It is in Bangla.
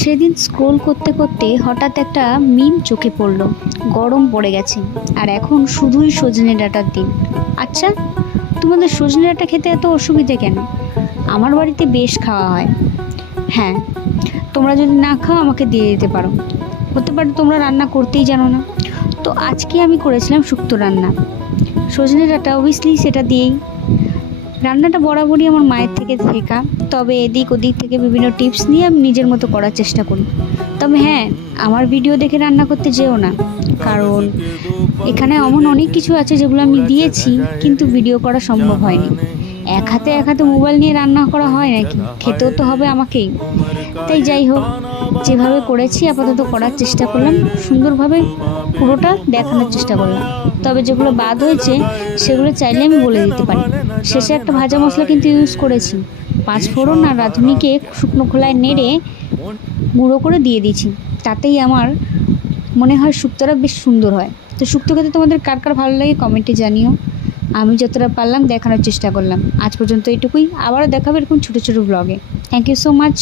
সেদিন স্ক্রোল করতে করতে হঠাৎ একটা মিম চোখে পড়লো। গরম পড়ে গেছে আর এখন শুধুই সজনে ডাঁটার দিন। আচ্ছা, তোমাদের সজনে ডাঁটা খেতে এত অসুবিধে কেন? আমার বাড়িতে বেশ খাওয়া হয়। হ্যাঁ, তোমরা যদি না খাও আমাকে দিয়ে দিতে পারো। হতে পারে তোমরা রান্না করতেই জানো না। তো আজকে আমি করেছিলাম শুক্তো রান্না, সজনে ডাঁটা অবভিয়াসলি সেটা দিয়েই। রান্নাটা বরাবরই আমার মায়ের থেকে শেখা, তবে এদিক ওদিক থেকে বিভিন্ন টিপস নিয়ে আমি নিজের মতো করার চেষ্টা করি। তবে হ্যাঁ, আমার ভিডিও দেখে রান্না করতে যেও না, কারণ এখানে এমন অনেক কিছু আছে যেগুলো আমি দিয়েছি কিন্তু ভিডিও করা সম্ভব হয়নি। এক হাতে মোবাইল নিয়ে রান্না করা হয় নাকি, খেতেও তো হবে আমাকেই। তাই যাই হোক, যেভাবে করেছি আপাতত করার চেষ্টা করলাম, সুন্দরভাবে পুরোটা দেখানোর চেষ্টা করলাম। তবে যেগুলো বাদ হয়েছে সেগুলো চাইলে আমি বলে দিতে পারি। শেষে একটা ভাজা মশলা কিন্তু ইউজ করেছি, 5 ফোড়ন আর রাঁধুনিকে শুকনো খোলায় নেড়ে গুঁড়ো করে দিয়ে দিয়েছি। তাতেই আমার মনে হয় শুক্তোটা বেশ সুন্দর হয়। তো শুক্তো খেতে তোমাদের কার কার ভালো লাগে কমেন্টে জানিও। আমি যতটা পারলাম দেখানোর চেষ্টা করলাম। আজ পর্যন্ত এইটুকুই, আবারও দেখাবে এরকম ছোটো ছোটো ব্লগে। Thank you so much.